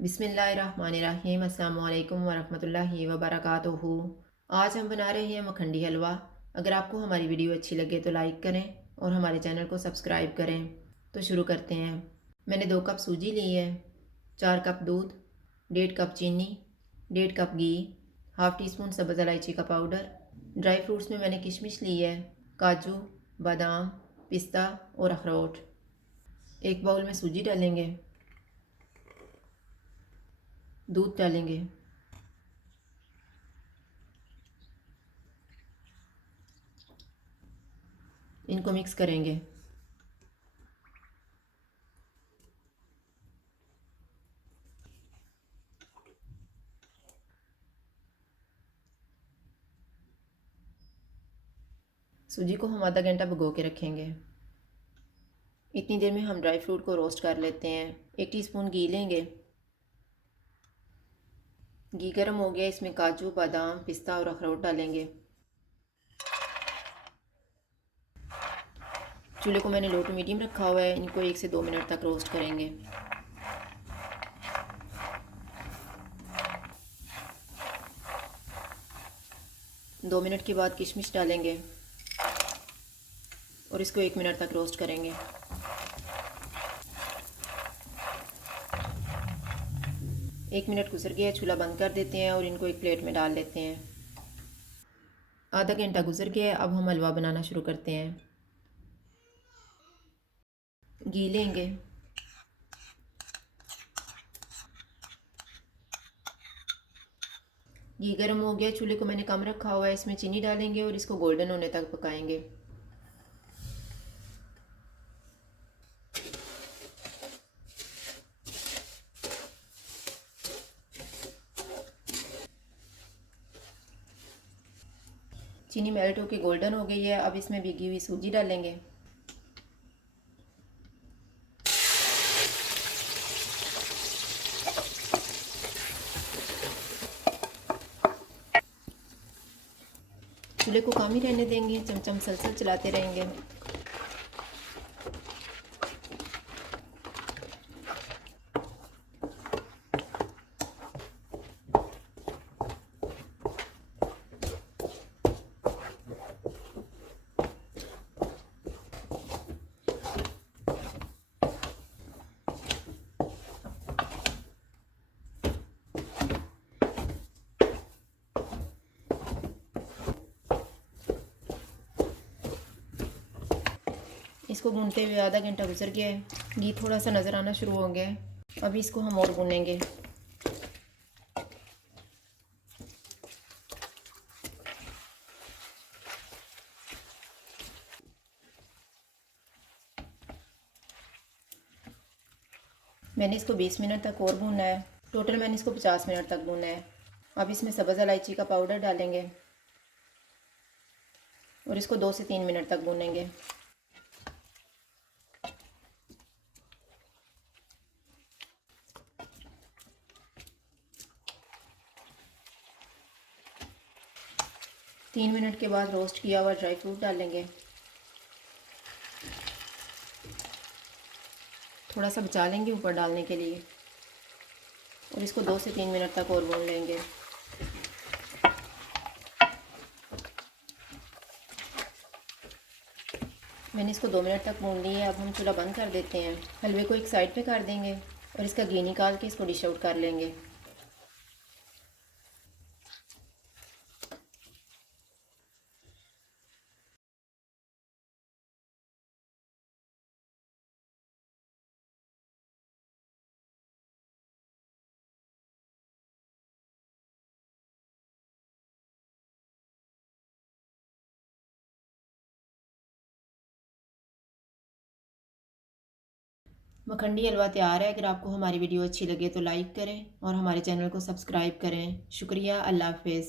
बिस्मिल्लाहिर्रहमानिर्रहीम अस्सलामु अलैकुम वरहमतुल्लाहि वबरकातुहू। आज हम बना रहे हैं मखंडी हलवा। अगर आपको हमारी वीडियो अच्छी लगे तो लाइक करें और हमारे चैनल को सब्सक्राइब करें। तो शुरू करते हैं। मैंने 2 कप सूजी ली है, 4 कप दूध, 1.5 कप चीनी, 1.5 कप घी, हाफ़ टी स्पून सब्ज़ इलायची का पाउडर। ड्राई फ्रूट्स में मैंने किशमिश ली है, काजू, बादाम, पिस्ता और अखरोट। एक बाउल में सूजी डालेंगे, दूध डालेंगे, इनको मिक्स करेंगे। सूजी को हम आधा घंटा भिगो के रखेंगे। इतनी देर में हम ड्राई फ्रूट को रोस्ट कर लेते हैं। 1 टीस्पून घी लेंगे। घी गर्म हो गया, इसमें काजू, बादाम, पिस्ता और अखरोट डालेंगे। चूल्हे को मैंने लो टू मीडियम रखा हुआ है। इनको 1 से 2 मिनट तक रोस्ट करेंगे। दो मिनट के बाद किशमिश डालेंगे और इसको 1 मिनट तक रोस्ट करेंगे। एक मिनट गुजर गया, चूल्हा बंद कर देते हैं और इनको एक प्लेट में डाल लेते हैं। आधा घंटा गुजर गया, अब हम हलवा बनाना शुरू करते हैं। घी लेंगे, घी गर्म हो गया, चूल्हे को मैंने कम रखा हुआ है। इसमें चीनी डालेंगे और इसको गोल्डन होने तक पकाएंगे। चीनी मेल्ट होकर गोल्डन हो गई है। अब इसमें भिगी हुई सूजी डालेंगे। चूल्हे को कम ही रहने देंगे, चमचम सलसल चलाते रहेंगे। इसको भूनते हुए आधा घंटा गुजर गया है। घी थोड़ा सा नज़र आना शुरू हो गया है। अभी इसको हम और भूनेंगे। मैंने इसको 20 मिनट तक और भूनना है। टोटल मैंने इसको 50 मिनट तक भूनना है। अब इसमें सब्ज़ इलायची का पाउडर डालेंगे और इसको 2 से 3 मिनट तक भूनेंगे। तीन मिनट के बाद रोस्ट किया हुआ ड्राई फ्रूट डालेंगे। थोड़ा सा बचा लेंगे ऊपर डालने के लिए और इसको 2 से 3 मिनट तक और भून लेंगे। मैंने इसको 2 मिनट तक भून लिया है। अब हम चूल्हा बंद कर देते हैं। हलवे को एक साइड पे कर देंगे और इसका घी निकाल के इसको डिश आउट कर लेंगे। मखंडी हलवा तैयार है। अगर आपको हमारी वीडियो अच्छी लगे तो लाइक करें और हमारे चैनल को सब्सक्राइब करें। शुक्रिया। अल्लाह हाफ़िज़।